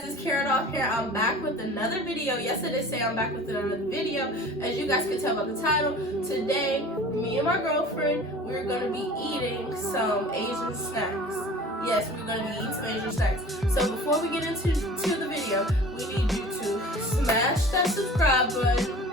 guys, it's Karen off here. I'm back with another video. Yes, I did say I'm back with another video. As you guys can tell by the title, today, me and my girlfriend, we're going to be eating some Asian snacks. Yes, we're going to be eating some Asian snacks. So before we get into the video, we need you to smash that subscribe button,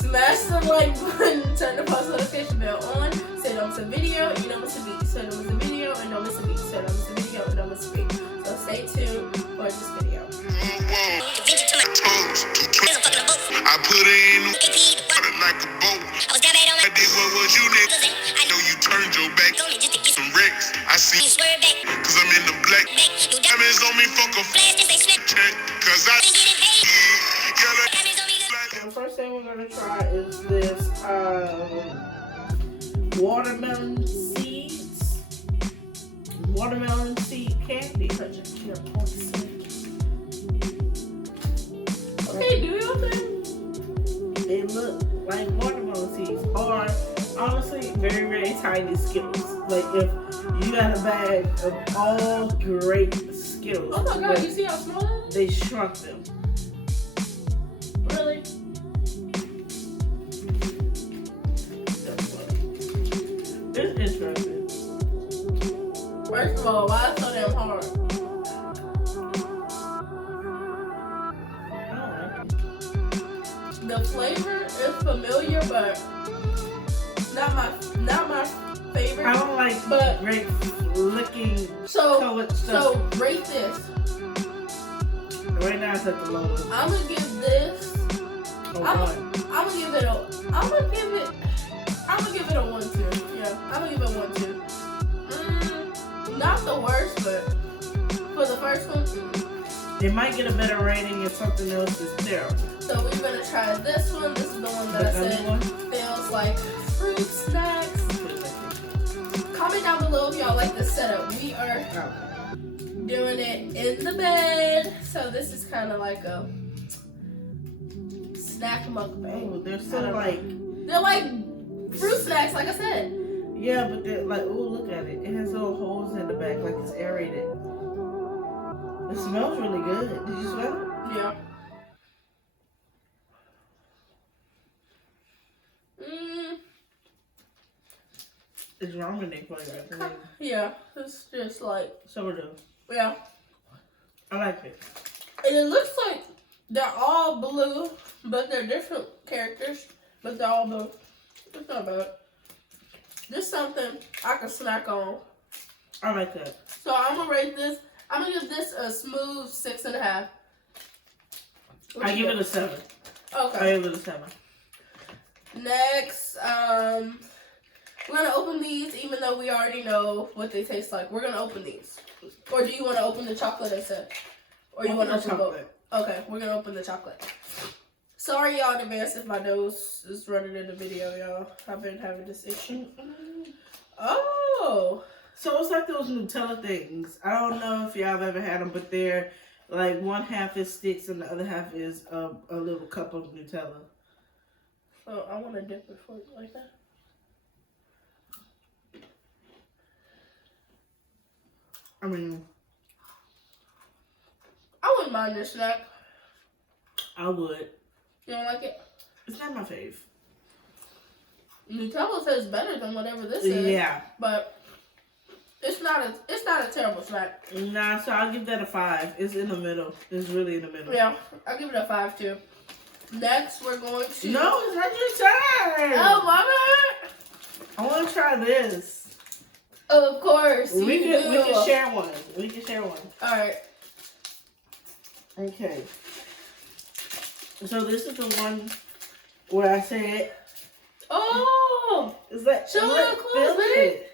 smash the like button, turn the post notification bell on, so you don't miss a video, you don't miss a beat, so you don't miss a video, and don't miss a beat, so you don't miss a video, and don't miss a beat. So stay tuned for this video. I put in like a boat. I did what was you nigga. I know you turned your back. Some wrecks. I see cause I'm in the black. Diamonds on me, fuck a check. Cause I The first thing we're gonna try is this watermelon seeds. Watermelon seed candy. Okay, do your thing. They look like watermelon seeds, or honestly, very, very tiny Skittles. Like if you got a bag of all grape Skittles, Oh my god, you see how small that is? they shrunk them. Really? That's funny. It's interesting. First of all, why is it so damn hard? I don't like it. The flavor is familiar, but not my favorite. I don't like But- grape licking So colored stuff. rate this. Right now it's at the lowest. I'm gonna give this. Oh, I'm God. gonna give it a 1-2. Yeah, I'm gonna give it a 1-2. Not the worst, but for the first one. It might get a better rating if something else is terrible. So we're gonna try this one. This is the one that I said feels like fruit snacks. Comment down below if y'all like the setup. We are doing it in the bed, so this is kind of like a snack mukbang. Oh, they're so like, They're like fruit snacks, like I said. yeah, but they're like, oh, look at it. It has little holes in the back, like it's aerated. It smells really good. Did you smell it? Yeah. It's ramen flavor. Yeah, it's just like, Sourdough. yeah. I like it. And it looks like they're all blue, but they're different characters, but they're all blue. It's not bad. This is something I can snack on. I like that. So I'm gonna rate this. I'm gonna give this a smooth 6.5. I give it a 7. Okay. I give it a 7. Next, we're gonna open these, even though we already know what they taste like. We're gonna open these. Or do you want to open the chocolate instead? Or you want to open both? Okay, we're gonna open the chocolate. Sorry, y'all, in advance if my nose is running in the video, y'all. I've been having this issue. Oh. So it's like those Nutella things. I don't know if y'all have ever had them, but they're like one half is sticks and the other half is a little cup of Nutella. So I want to dip it for you like that. I mean, I wouldn't mind this snack. I would. You don't like it? It's not my fave. Nutella says better than whatever this is. Yeah. But it's not a terrible snack. Nah, so I'll give that a 5. It's in the middle. It's really in the middle. Yeah, I'll give it a 5 too. Next, we're going to. No, it's not your turn. Oh, my bad. I want to try this. Oh, of course. We you do. can share one. We can share one. All right. Okay. So this is the one where I said, Oh. is that Show look, it close, feel babe. it.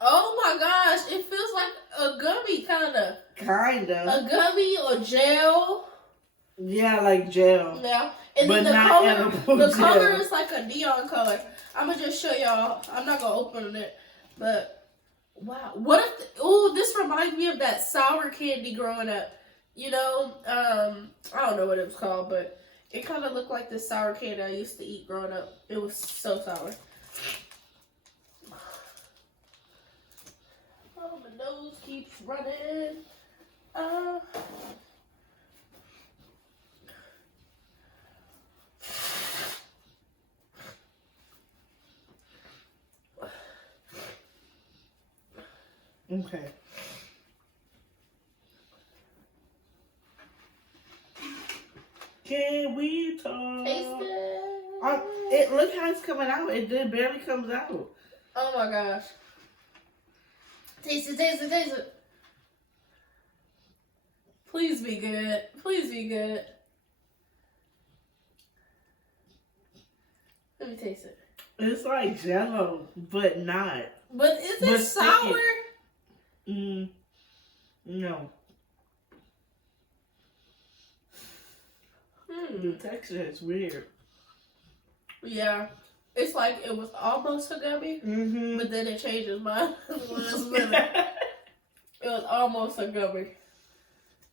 Oh my gosh! It feels like a gummy, kinda. Kinda. A gummy or gel. Yeah, like gel. Yeah. And But then the not color. edible The gel. color is like a neon color. I'm gonna just show y'all. I'm not gonna open it, but wow. What if? Oh, this reminds me of that sour candy growing up. You know, I don't know what it was called, but it kind of looked like this sour candy I used to eat growing up. It was so sour. Oh, my nose keeps running. Okay. Can we talk? Taste it. It look how it's coming out. It barely comes out. Oh my gosh. Taste it, taste it, taste it. Please be good. Please be good. Let me taste it. It's like Jello, but not. But is it But sour? No. The texture is weird. Yeah. It's like it was almost a gummy, Mm-hmm. but then it changed its mind. It was almost a gummy.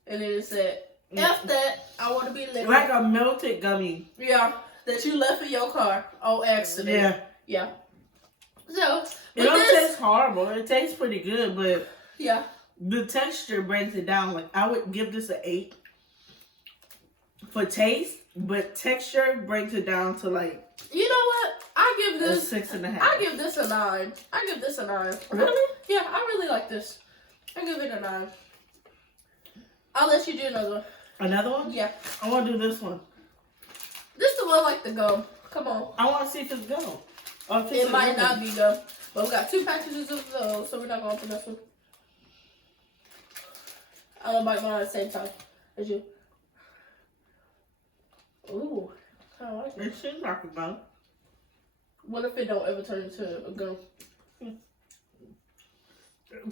And then it said, F that, I want to be living. Like a melted gummy. Yeah, that you left in your car on accident. Yeah. So, It don't taste horrible. It tastes pretty good, but yeah. the texture brings it down. Like, I would give this an 8 for taste, but texture brings it down to like You know what? I give a this 6.5. I give this a 9. I give this a 9. Really? Yeah, I really like this. I give it a 9. I'll let you do another one. Another one? Yeah. I want to do this one. This the one like the gum. Come on. I want to see if it's gum. Or if it's It a might gum. not be gum. But we got 2 packages of those, so we're not going to open this one. I'm going to bite mine at the same time as you. Ooh. I like it. It seems like a gum. What if it don't ever turn into a gum? It's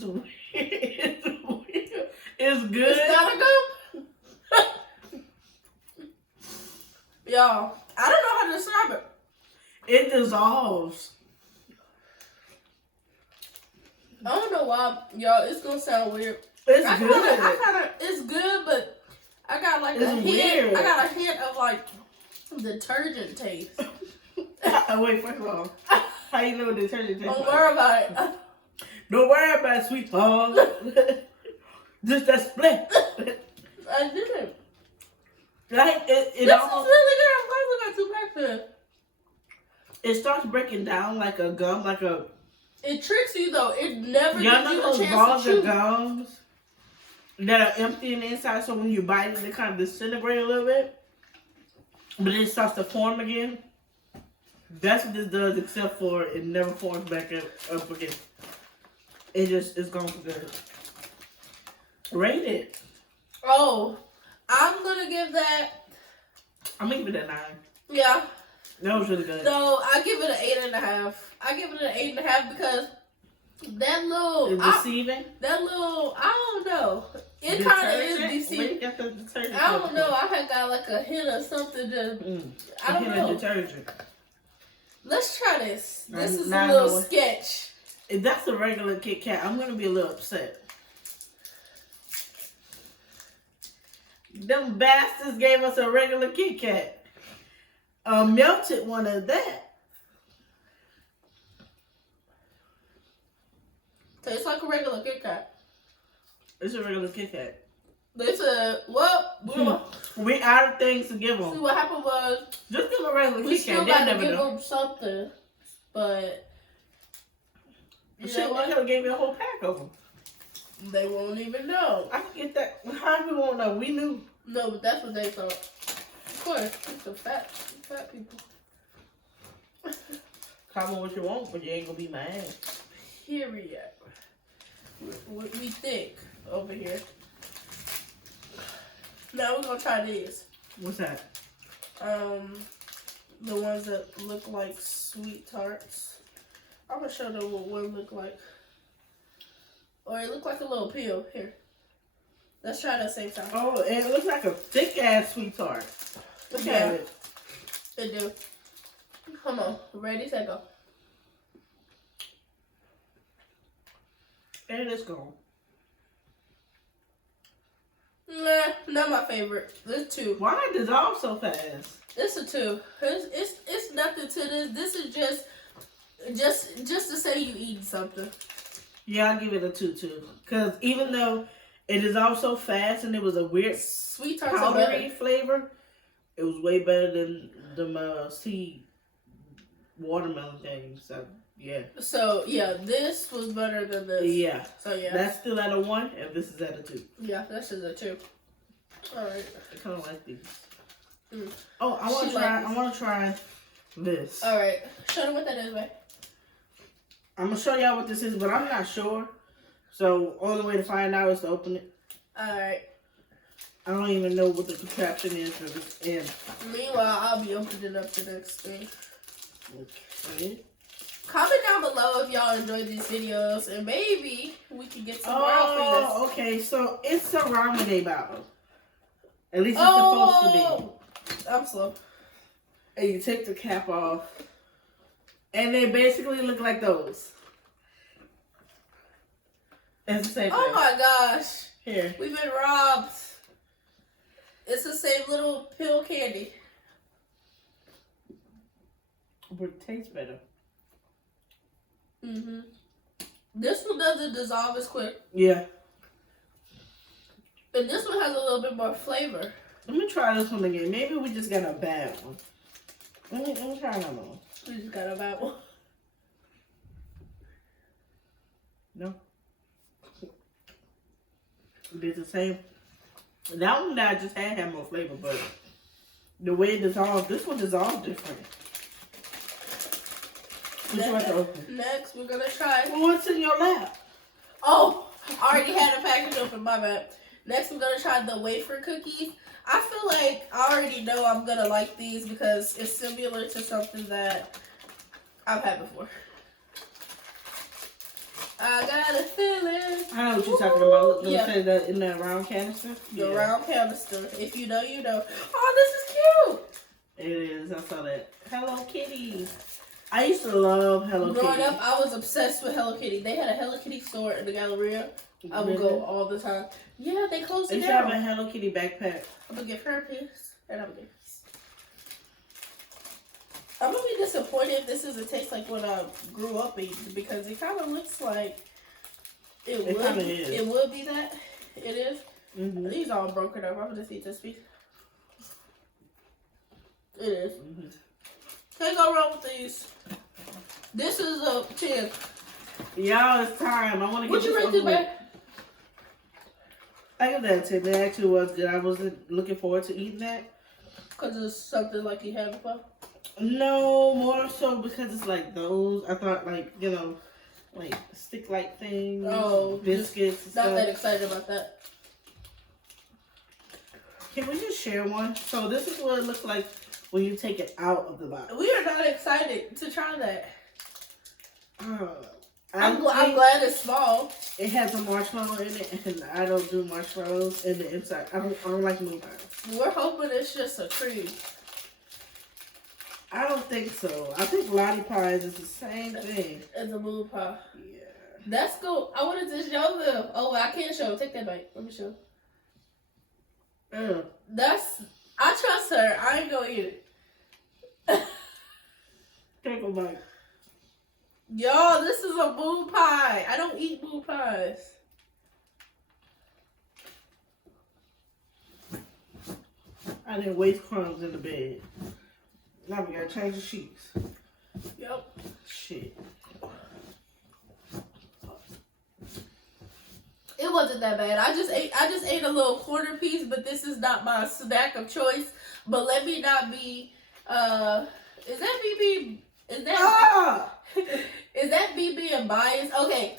weird. It's weird. It's good. It's not a gum? Y'all, I don't know how to describe it. It dissolves. I don't know why, y'all. It's gonna sound weird. It's good. It's good, but I got like It's a hint. weird. I got a hint of like detergent taste. Wait, first of all, how you know what detergent tastes Don't like? worry about it. Don't worry about it, sweetheart. Just that split. I didn't. Like it This is almost, really good. I'm glad we got 2 packs of it. it starts breaking down like a gum, like a. It tricks you though. It never Y'all gives know you those a chance balls to chew. of gums that are empty on the inside, so when you bite it, they kind of disintegrate a little bit, but it starts to form again. That's what this does, except for it never forms back up again. It just is gone for good. Rate it. Oh, I'm gonna give that. I'm gonna give it a 9. Yeah. That was really good. So I give it an 8.5. I give it an 8.5 because that little, It's deceiving. I don't know. It kind of is Where you deceiving. got the detergent I don't from? know. I had got like a hint of something. I don't A hint know. of detergent. Let's try this. This is Nah, a little no. sketch. If that's a regular Kit Kat, I'm gonna be a little upset. Them bastards gave us a regular Kit Kat. A melted one of that. Tastes like a regular Kit Kat. It's a regular Kit Kat. They said, well, We out of things to give see them. what happened was Just give them a regular we Kit still Kat. got They'll to never give know. them something, but you Shit, know they what? could have gave me a whole pack of them. They won't even know. I can get that. How do we won't know? We knew. No, but that's what they thought. Of course, it's the fat people. Comment what you want, but you ain't gonna be my ass. Period. What we think over here. Now we're gonna try these. What's that? The ones that look like sweet tarts. I'm gonna show them what one look like. Or it look like a little pill. Here. Let's try it at the same time. Oh, and it looks like a thick ass sweet tart. Look Yeah. at it. It do. Come on. Ready, set, go. And it's gone. Nah, not my favorite. This 2. Why it dissolve so fast? It's a 2. It's nothing to this. This is just to say you eating something. Yeah, I'll give it a 2 too. Because even though it is also fast and it was a weird Sweet tarts are better. powdery flavor, it was way better than the seed watermelon things. So, yeah. So yeah, this was better than this. Yeah. So yeah. That's still at a 1 and this is at a 2. Yeah, this is a 2. Alright. I kind of like these. Mm. Oh, I want to try this. Alright. Show them what that is, man. I'm going to show y'all what this is, but I'm not sure. So, only way to find out is to open it. Alright. I don't even know what the contraption is for this end. Meanwhile, I'll be opening up the next thing. Okay. Comment down below if y'all enjoyed these videos, and maybe we can get some more out for this. Okay. So, it's a ramen bottle. At least it's supposed to be. I'm slow. And you take the cap off. And they basically look like those. It's the same Oh thing. my gosh. Here. We've been robbed. It's the same little pill candy. But it tastes better. Mm-hmm. This one doesn't dissolve as quick. Yeah. And this one has a little bit more flavor. Let me try this one again. Maybe we just got a bad one. Let me try another one. We just got a bad one. No. We did the same. That one that I just had more flavor, but the way it dissolved, this one dissolved different. Which one to open? Next, we're gonna try. Well, what's in your lap? Oh, I already had a package open, my bad. Next, we're gonna try the wafer cookies. I feel like I already know I'm gonna like these because it's similar to something that I've had before. I got a feeling. I know what you're talking about. Yeah. Say that in that round canister. The round canister. If you know, you know. Oh, this is cute. It is. I saw that. Hello Kitty. I used to love Hello Growing Kitty. up, I was obsessed with Hello Kitty. They had a Hello Kitty store in the Galleria. I would go all the time. Yeah, they closed They it used to have a down. Hello Kitty backpack. I'm gonna give her a piece, and I'm gonna give a piece. I'm gonna be disappointed if this doesn't taste like what I grew up eating because it kind of looks like it would. kinda is. It would be that. It is. Mm-hmm. These all broken up. I'm gonna just eat this piece. It is. Mm-hmm. Can't go wrong with these. This is a 10. Y'all, it's time. I want to What get you this rate over this, with. babe? I give that a 10. It actually was good. I wasn't looking forward to eating that. Because it's something like you had before. No, more so because it's like those. I thought like, you know, like stick-like things. Oh, biscuits and Not stuff. that excited about that. Can we just share one? So this is what it looks like when you take it out of the box. We are not excited to try that. I'm I'm glad it's small. It has a marshmallow in it, and I don't do marshmallows in the inside. I don't like moon pies. We're hoping it's just a treat. I don't think so. I think lolly pies is the same thing. As a moon pie. Yeah. That's cool. I wanted to show them. Oh, I can't show. Take that bite. Let me show. I trust her. I ain't gonna eat it. Take a bite. Yo, this is a moon pie. I don't eat moon pies. I didn't waste crumbs in the bed. Now we gotta change the sheets. Yep. Shit. It wasn't that bad. I just ate a little quarter piece, but this is not my snack of choice. But let me not be is that BB? Is that is that me being biased? Okay.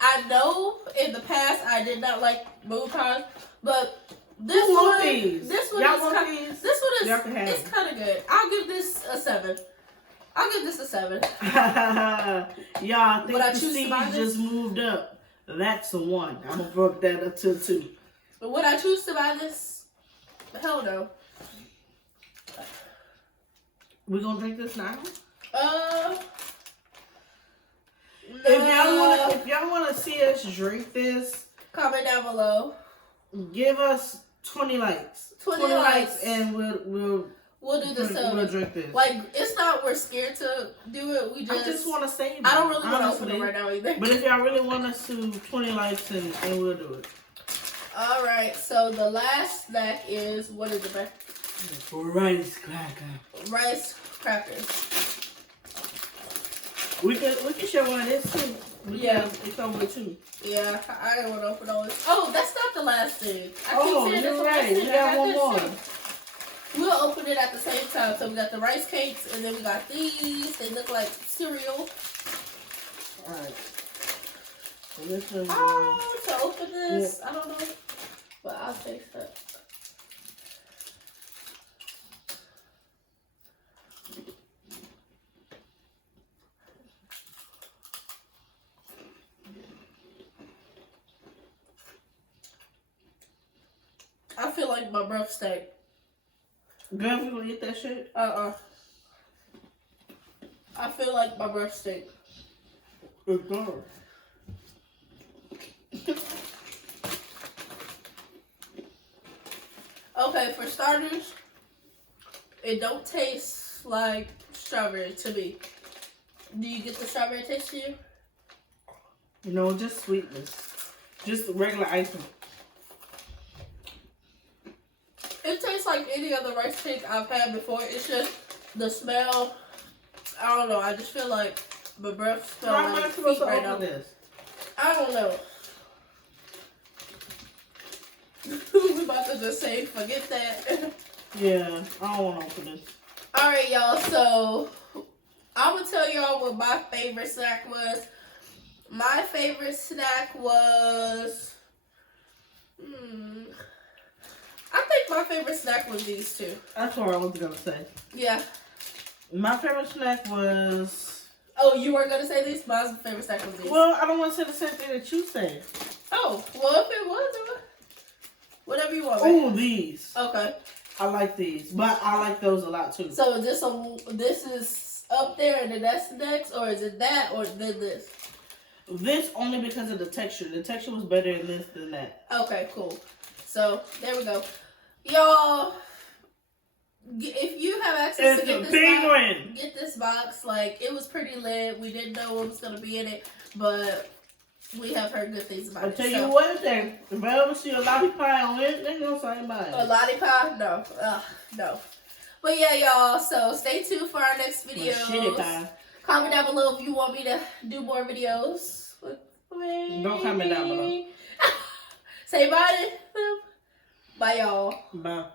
I know in the past I did not like moon pies, but this one is Y'all can have it's kind of good. I'll give this a 7. I'll give this a 7. Y'all think Would I the choose to seeds buy this? just moved up? That's the one. I'm gonna bump that up to a 2. But would I choose to buy this? Hell no. We gonna drink this now? No. If y'all wanna see us drink this, Comment down below. give us 20 likes. 20 likes. and we'll We'll do this. We'll drink this. Like, it's not we're scared to do it. We I just want to save it. I don't really want to open honestly. it right now either. But if y'all really want us to 20 likes and we'll do it. All right. So the last snack is what is it, babe? Rice cracker. Rice crackers. We can share one of this too. Yeah. It's over too. Yeah, I don't want to open all this. Oh, that's not the last thing. Oh, you're right. We got one more. We'll open it at the same time. So we got the rice cakes, and then we got these. They look like cereal. Alright. So this one. Oh, to open this, I don't know, but I'll taste that. I feel like my breath stank. Girl, you gonna eat that shit? I feel like my breath stink. It's good. Okay, for starters, it don't taste like strawberry to me. Do you get the strawberry taste to you? No, just sweetness. Just regular icing. It tastes like any other rice cake I've had before. It's just the smell. I don't know. I just feel like my breath smells How am I like supposed feet to right open now. this? I don't know. We about to just say, forget that. Yeah, I don't want to open this. Alright, y'all. So, I'm going to tell y'all what my favorite snack was. My favorite snack was... I think my favorite snack was these two. That's what I was going to say. Yeah. My favorite snack was... Oh, you weren't going to say these? My favorite snack was these. Well, I don't want to say the same thing that you said. Oh, well, if it was, whatever you want. Oh, these. Okay. I like these, but I like those a lot too. So this is up there and then that's the next, or is it that, or then this? This only because of the texture. The texture was better in this than that. Okay, cool. So, there we go. Y'all, if you have access to get this box, like, it was pretty lit. We didn't know what was going to be in it, but we have heard good things about it. I'll tell you what, then, if I ever see a lollipop on it, they're going to say bye. A lollipop? No. No. But yeah, y'all, so stay tuned for our next video. Shitty pie. Comment down below if you want me to do more videos with me. Don't comment down below. Say bye to them. Bye, y'all. Bye.